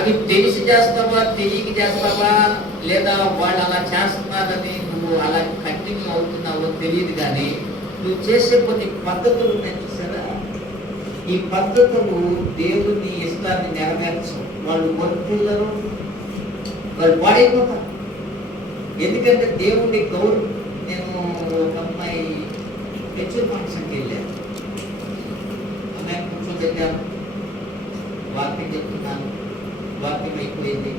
అవి తెలిసి చేస్తావా తెలియక చేస్తావా, లేదా వాళ్ళు అలా చేస్తున్నారని నువ్వు అలా కంటిన్యూ అవుతున్నావో తెలియదు, కానీ నువ్వు చేసే కొన్ని పద్ధతులు ఉన్నాయి చూసారా, ఈ పద్ధతులు దేవుని ఇష్టాన్ని నెరవేర్చవు. వాళ్ళు వర్తిల్లరు, వాళ్ళు పాడైపోతారు. ఎందుకంటే దేవుని గౌరవం. నేను ఒక అమ్మాయి మెచ్యూర్ ఫంక్షన్కి వెళ్ళాను, అమ్మాయి కూర్చోబెట్టాను, వాక్యం చెప్తున్నాను, వాక్యం అయిపోయింది.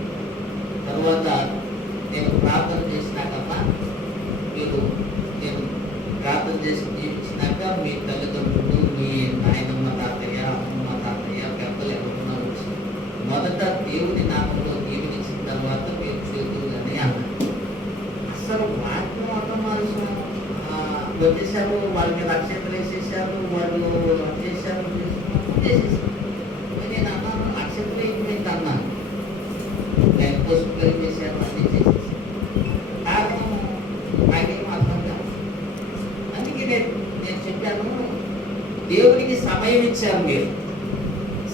తర్వాత నేను ప్రార్థన చేసినాకమ్మా, నేను ప్రార్థన చేసి జీవించినాక మీ తల్లిదండ్రులు, మీ నాయనమ్మ తాతయ్య, అమ్మమ్మ తాతయ్య, పెద్దలు ఎవరున్నారు మొదట దేవుని నామంలో జీవించిన తర్వాత మీరు చేతులని అన్నారు. అసలు వాక్యం వచ్చేసారు, వాళ్ళ మీద అక్షంతలు వేసేసారు, వాళ్ళు చేశారు, చేసేసారు. నేను అన్నాను, అక్షంతలు అయిపోయింది అన్నాను, నేను పసుపు చేశారు, అన్నీ చేసేసారు. కారణం నాకేం అర్థం కాదు. అందుకే నేను చెప్పాను, దేవుడికి సమయం ఇచ్చారు మీరు.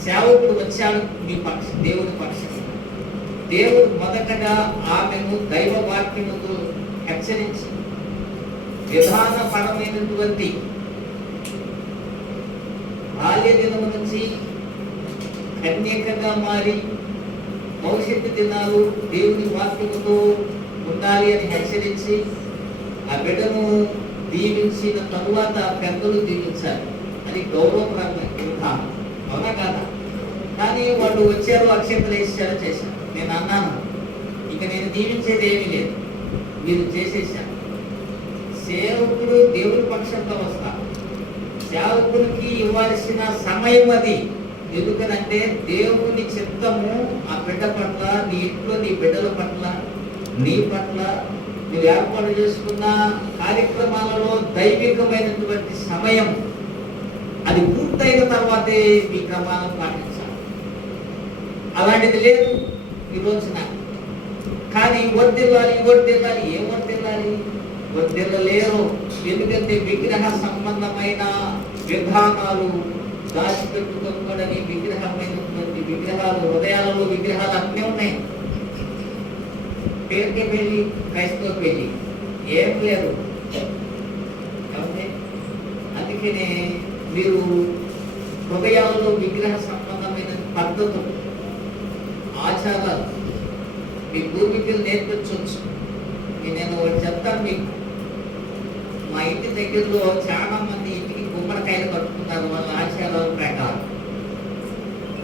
సేవకుడు వచ్చాడు మీ పక్షం, దేవుని పక్షం. దేవుడు మొదటగా ఆమెను దైవ వాక్యముతో హెచ్చరించి విధానపరమైనటువంటి బాల్య దినం నుంచి కన్యకగా మారి భవిష్యత్తు దినాలు దేవుని వాక్యముతో ఉండాలి అని హెచ్చరించి ఆ బిడ్డను దీవించిన తరువాత పెద్దలు దీవించాలి. అది గౌరవప్రదమైన విధానం, అవునా కాదా? కానీ వాళ్ళు వచ్చారు, అక్షంతలు వేసారు, చేశారు. నేను అన్నాను, ఇక నేను దీవించేది ఏమీ లేదు, మీరు చేసేసారు. సేవకుడు దేవుని పక్షంలో వస్తా, సేవకుడికి ఇవ్వాల్సిన సమయం అది. ఎందుకనంటే దేవుని చిత్తము ఆ బిడ్డ పట్ల, నీ ఇంట్లో నీ బిడ్డల పట్ల, నీ పట్ల మీరు ఏర్పాటు చేసుకున్న కార్యక్రమాలలో దైవికమైనటువంటి సమయం అది పూర్తయిన తర్వాతే మీ క్రమాలను పాటించాలి. అలాంటిది లేదు ఈ రోజున. కానీ వర్దిల్లాలి, ఏం వర్దిల్లాలి? వర్దిల్లలేరు. ఎందుకంటే విగ్రహ సంబంధమైన విధానాలు దాచిపెట్టుకోకూడని విగ్రహమైనటువంటి విగ్రహాలు, హృదయాలలో విగ్రహాలు అన్నీ ఉన్నాయి. పేరుకే పెళ్ళి, క్రైస్తవ పెళ్ళి ఏం లేదు. అందుకనే మీరు హృదయాలలో విగ్రహ సంబంధమైన పద్ధతులు, ఆచారాలు మీ పూర్వీకులు నేర్పించవచ్చు. నేను ఒకటి చెప్తాను మీకు. మా ఇంటి దగ్గరలో చాలా మంది ఇంటికి గుమ్మడికాయలు కట్టుకున్నారు వాళ్ళ ఆచారాల ప్రకారం.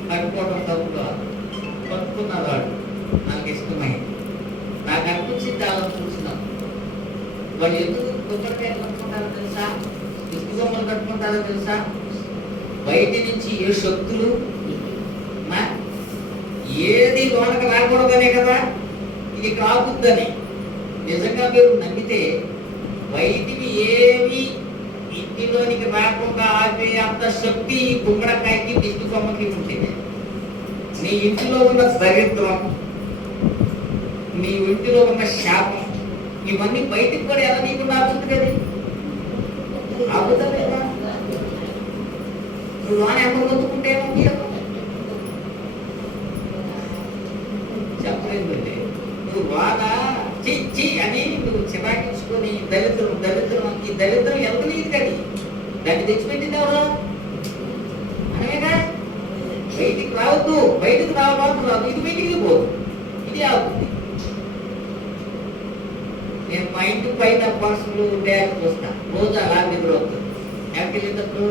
కట్టుకోవడం తప్పుగా కట్టుకున్నారు వాళ్ళు, నాకు ఇష్టమైంది. నాకు అనిపించింది అలా చూసినాను. వాళ్ళు ఎందుకు గుమ్మడికాయలు కట్టుకుంటారో తెలుసా? ఇసుక బొమ్మలు కట్టుకుంటారో తెలుసా? బయట నుంచి ఏ శక్తులు ఏది లోనకు రాకూడదనే కదా, ఇది కాకుద్దని. నిజంగా మీరు నమ్మితే బయటికి ఏమి ఇంటిలోనికి రాకుండా ఆపే అంత శక్తి ఈ గుమ్మడికాయకి, దిష్టి బొమ్మకి ఉంటుంది. నీ ఇంటిలో ఉన్న దరిద్రం, నీ ఇంటిలో ఉన్న శాపం, ఇవన్నీ బయటికి కూడా ఎలా నీకు ఆగుతుంది కదా? ఆగుతుంది కదా? నువ్వు లోన ఎంత మొత్తుకుంటే ఏమవుతుంది? చెప్పలేదు. నువ్వు బాగా చిచ్చి అని నువ్వు చిరాకించుకొని దరిద్రం ఈ దరిద్రం ఎంత నీది కానీ దాన్ని తెచ్చిపెట్టింది ఎవరు? అనేగా బయటికి రావద్దు, బయటికి రావద్దు, ఇది బయటికి పోదు, ఇది అవుతుంది. నేను మా ఇంటి పైన పర్సులు బ్యాగ్ చూస్తాను, రోజు అలా నిద్రవుతుంది. ఎక్కడికి వెళ్ళేటప్పుడు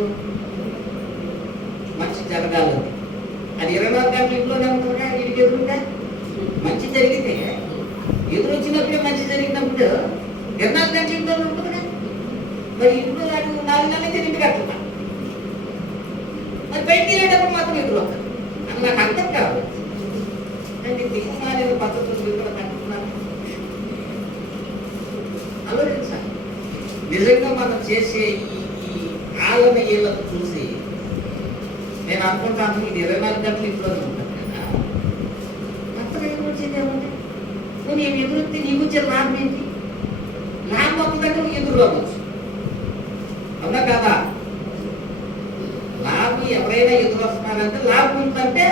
మంచి జరగాలని, అది 24 గంటల ఇంట్లోనే ఉంటుందా? వీడికి ఎదురుందా? మంచి జరిగితే ఎదురు వచ్చినప్పుడే మంచి జరిగినప్పుడు 24 గంటల ఇంట్లో ఉంటుందా? మరి ఇంట్లో 4 నెలలైతే ఇంటికి కట్టున్నా, మరి బయటికి వెళ్ళేటప్పుడు మాత్రం ఎదురు వస్తుంది. అని నాకు అర్థం కాదు. అంటే దిగుమాలిన పద్ధతులు ఇక్కడ కట్టుకున్నాను. ఆలోచించాలి. నిజంగా మనం చేసే ఈ ఆలన ఏళ్ళను చూసి నేను అనుకుంటాను, ఇది 24 గంటలు ఇంట్లోనే ఉంటాను కదా. కొత్తగా ఎదురొచ్చిందేమంటే నువ్వు ఏమి ఎదురొస్తే నీకు వచ్చే లాభం ఏంటి? లాభం వస్తుందంటే నువ్వు ఎదురు రావచ్చు, అవునా కదా? లాభం ఎవరైనా ఎదురు వస్తున్నారంటే లాభం ఉందంటే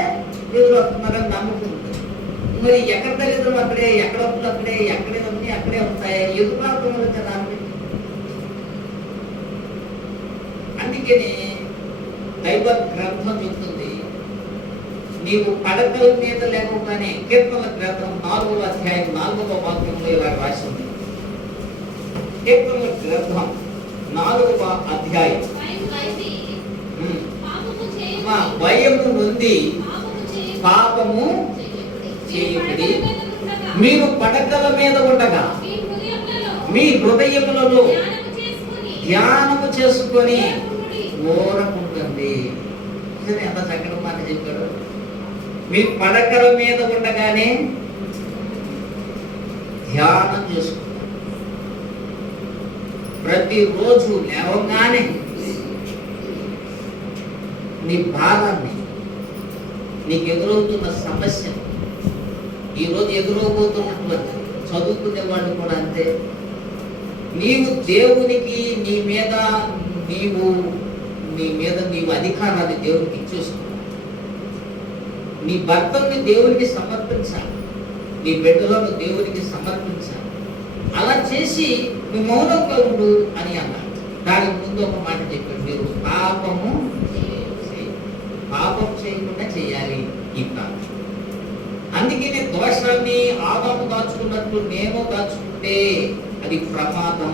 ఎదురు వస్తున్నారని నమ్ముకుంటుంది. మరి ఎక్కడ దరిద్రం అక్కడే, ఎక్కడ అప్పులు అక్కడే, ఎక్కడే అన్నీ అక్కడే ఉంటాయి. ఎందుకు అర్థం జనాలు? అందుకని దైవ గ్రంథం చెప్తుంది, నీవు పడకల మీద లేకపోగానే కీర్తనల గ్రంథం 4వ అధ్యాయం 4వ వాక్యంలో ఇలా రాసి ఉంది. కీర్తనల గ్రంథం 4వ అధ్యాయం, భయము నుండి పాపము చేయకుడి, మీరు పడకల మీద ఉండగా మీ హృదయములలో ధ్యానము చేసుకొని ఓరకుంటుంది. ఎంత చక్కటి మాట చెప్పాడు. మీ పడకల మీద ఉండగానే ధ్యానం చేసుకుంటారు. ప్రతిరోజు లేవగానే నీ భారాన్ని, నీకు ఎదురవుతున్న సమస్య, ఈరోజు ఎదురవబోతున్నటువంటి చదువుకునే వాళ్ళు కూడా అంతే. నీవు దేవునికి నీ మీద నీవు అధికారాన్ని దేవునికి ఇచ్చేస్తున్నావు. నీ భర్తని దేవునికి సమర్పించాలి, నీ బిడ్డలను దేవునికి సమర్పించాలి. అలా చేసి నువ్వు మౌనంగా ఉండు అని అన్నాడు. దానికి ముందు ఒక మాట చెప్పాడు, మీరు పాపం చేయకుండా చేయాలి ఈ ప్రార్థన. అందుకనే దోషాన్ని ఆదాము దాచుకున్నట్లు నేను దాచుకుంటే అది ప్రమాదం.